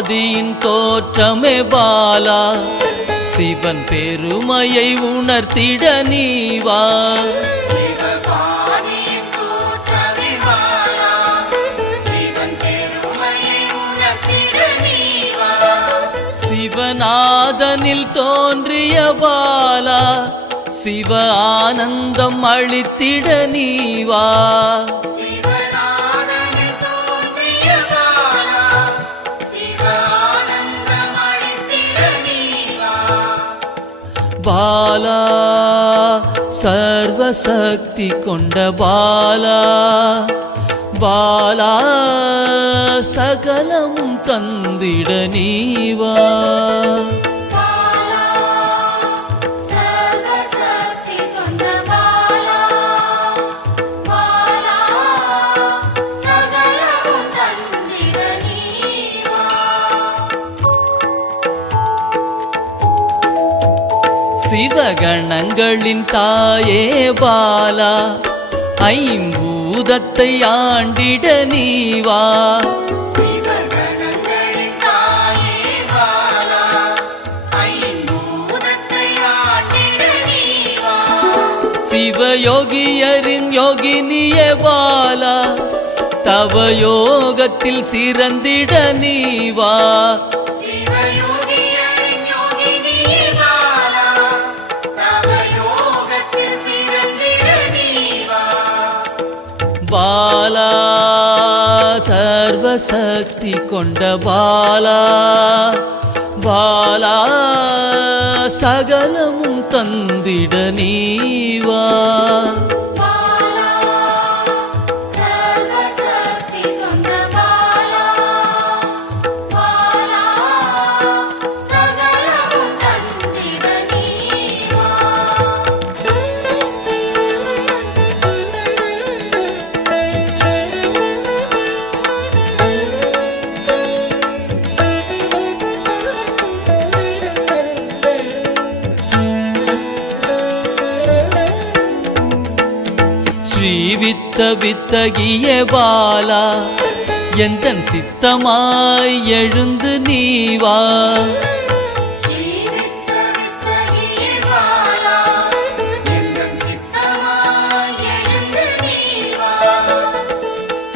ஆதியின் தோற்றமே பாலா, சிவன் பெருமையை உணர்த்திட நீவா. சிவநாதனில் தோன்றிய பாலா, சிவ ஆனந்தம் அளித்திட நீவா. பாலா சர்வசக்தி கொண்ட பாலா, பாலா சகலமும் தந்திட நீவா. சிவகணங்களின் தாயே பாலா, ஐம்பூதத்தை ஆண்டிட நீவா. சிவயோகியரின் யோகினியே பாலா, தவ யோகத்தில் சிறந்திட நீவா. பாலா சர்வசக்தி கொண்ட பாலா, பாலா சகலமும் தந்திட நீவா. ஸ்ரீவித்த வித்தகிய பாலா, எந்தன் சித்தமாய் எழுந்து நீவா.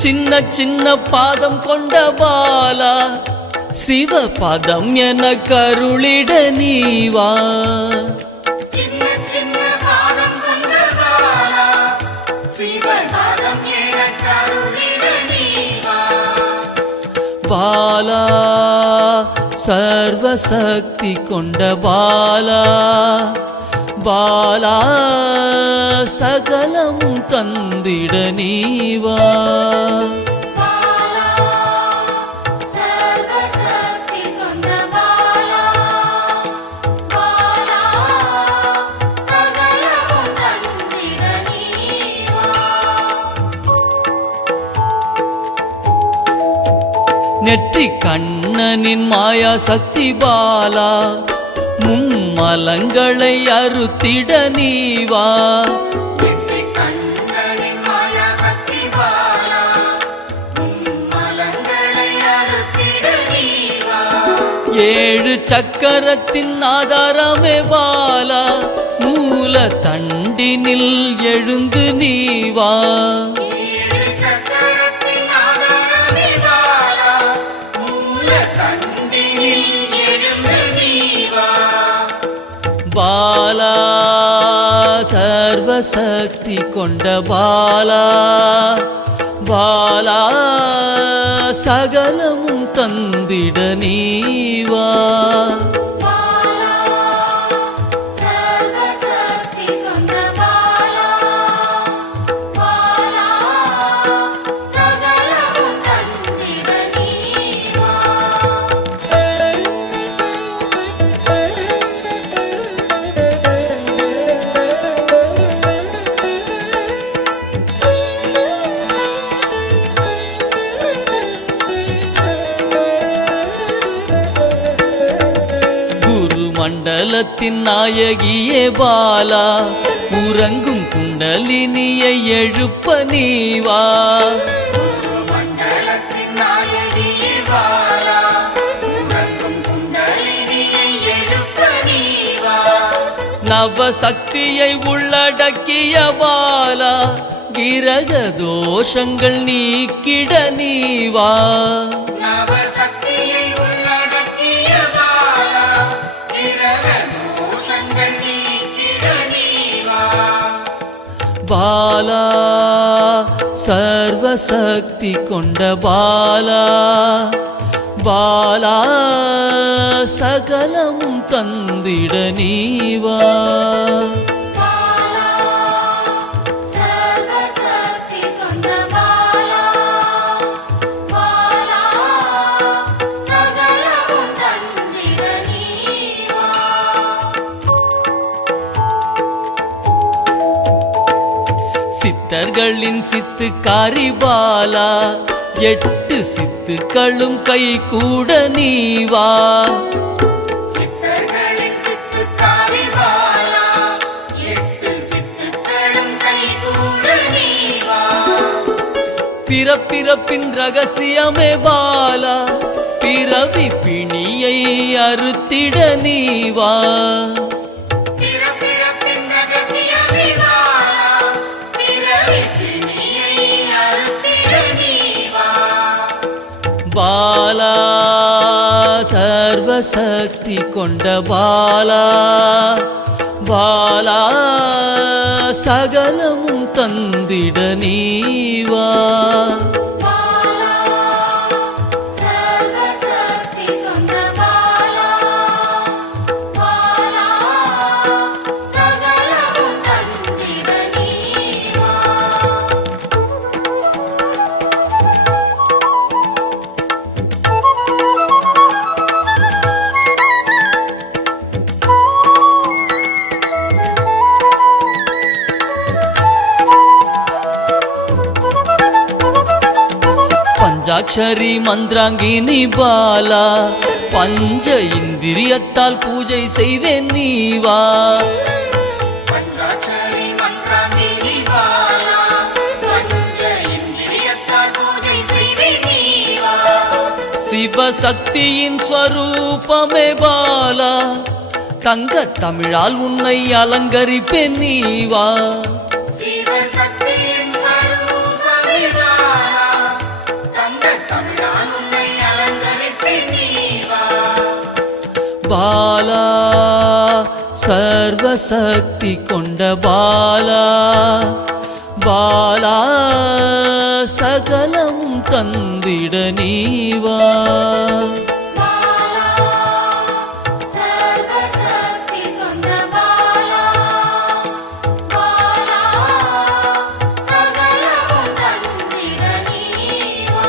சின்ன சின்ன பாதம் கொண்ட பாலா, சிவ பதம் என கருளிட நீவா. பாலா சர்வசக்தி கொண்ட பாலா, பாலா சகலமும் தந்திட நீவா. நெற்றி கண்ணனின் மாயா சக்தி பாலா, மும்மலங்களை அறுத்திட நீவா. ஏழு சக்கரத்தின் ஆதாரமே பாலா, மூல தண்டினில் எழுந்து நீவா. பாலா சர்வசக்தி கொண்ட பாலா, பாலா சகலமும் தந்திட நீவா. மண்டலத்தின் நாயகியே பாலா, உறங்கும் குண்டலினியை எழுப்ப நீவா. மண்டலத்தின் நாயகியே பாலா, நவசக்தியை உள்ளடக்கிய பாலா கிரக தோஷங்கள் நீக்கிட நீவா நவசக்தியை உள்ளடக்கிய பாலா கிரக தோஷங்கள் நீக்கிட நீவா பாலா சர்வசக்தி கொண்ட பாலா பாலா சகலமும் தந்திட நீவா பாலா சர்வசக்தி கொண்ட பாலா பாலா சகலமும் தந்திட நீவா சித்தர்களின் சித்துக்காரி பாலா 8 சித்துக்களும் கை கூட நீவா சித்தர்களின் சித்துக்காரி பாலா 8 சித்துக்களும் கைகூட நீவா பிறப்பிறப்பின் ரகசியமே பாலா பிறவி பிணியை அறுத்திட நீவா பிறப்பிறப்பின் ரகசியமே பாலா பிறவி பிணியை அறுத்திட நீவா பாலா சர்வசக்தி கொண்ட பாலா பாலா சகலமும் தந்திட நீவா பாலா சர்வசக்தி கொண்ட பாலா பாலா சகலமும் தந்திட நீவா பஞ்சாட்சரி மந்திராங்கினி பாலா பஞ்ச இந்திரியத்தால் பூஜை செய்வேன் நீவா பஞ்சாட்சரி மந்திராங்கினி பாலா பஞ்ச இந்திரியத்தால் பூஜை செய்வே நீவா சிவசக்தியின் ஸ்வரூபமே பாலா தங்க தமிழால் உன்னை அலங்கரிப்பேன் நீவா சிவசக்தியின் ஸ்வரூபமே பாலா தங்க தமிழால் உன்னை அலங்கரிப்பேன் நீவா பாலா சர்வசக்தி கொண்ட பாலா பாலா சகலமும் தந்திட நீவா பாலா சர்வசக்தி கொண்ட பாலா பாலா சகலமும் தந்திட நீவா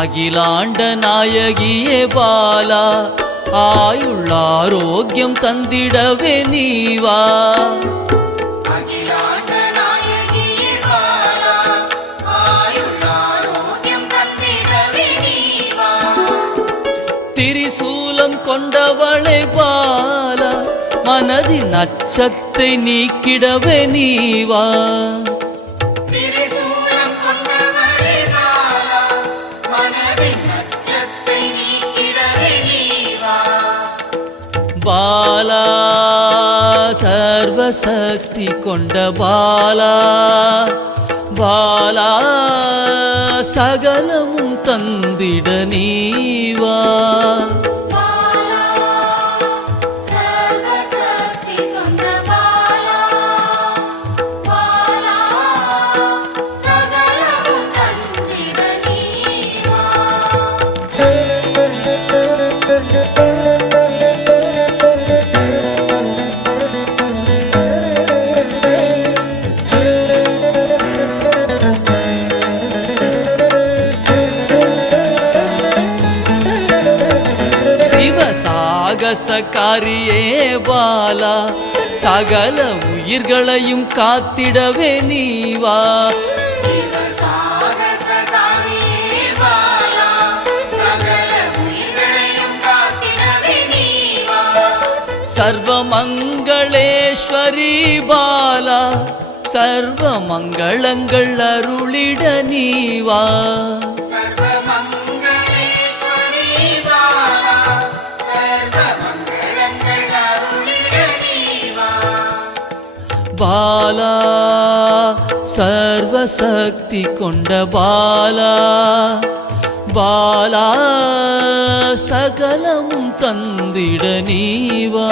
அகிலாண்ட நாயகியே பாலா ஆயுள் ஆரோக்கியம் தந்திடவே நீவா அகிலாண்ட நாயகியே பாலா ஆயுள் ஆரோக்கியம் தந்திடவே நீவா திரிசூலம் கொண்டவளை பாலா மனதின் அச்சத்தை நீக்கிடவே நீவா திரிசூலம் கொண்டவளே பாலா மனதின் அச்சத்தை நீக்கிடவே நீவா பாலா சர்வசக்தி கொண்ட பாலா பாலா சகலமும் தந்திட நீவா பாலா சர்வசக்தி கொண்ட பாலா பாலா சகலமும் தந்திட நீவா சாகசக்காரியே பாலா சகல உயிர்களையும் காத்திடவே நீவா சிவசாகசகாரியே பாலா சகல உயிர்களையும் காத்திடவே நீவா சர்வமங்களேஸ்வரி பாலா சர்வ மங்களங்கள் அருளிட நீவா சர்வமங்களேஸ்வரி பாலா பாலா சர்வசக்தி கொண்ட பாலா பாலா சகலமும் தந்திட நீவா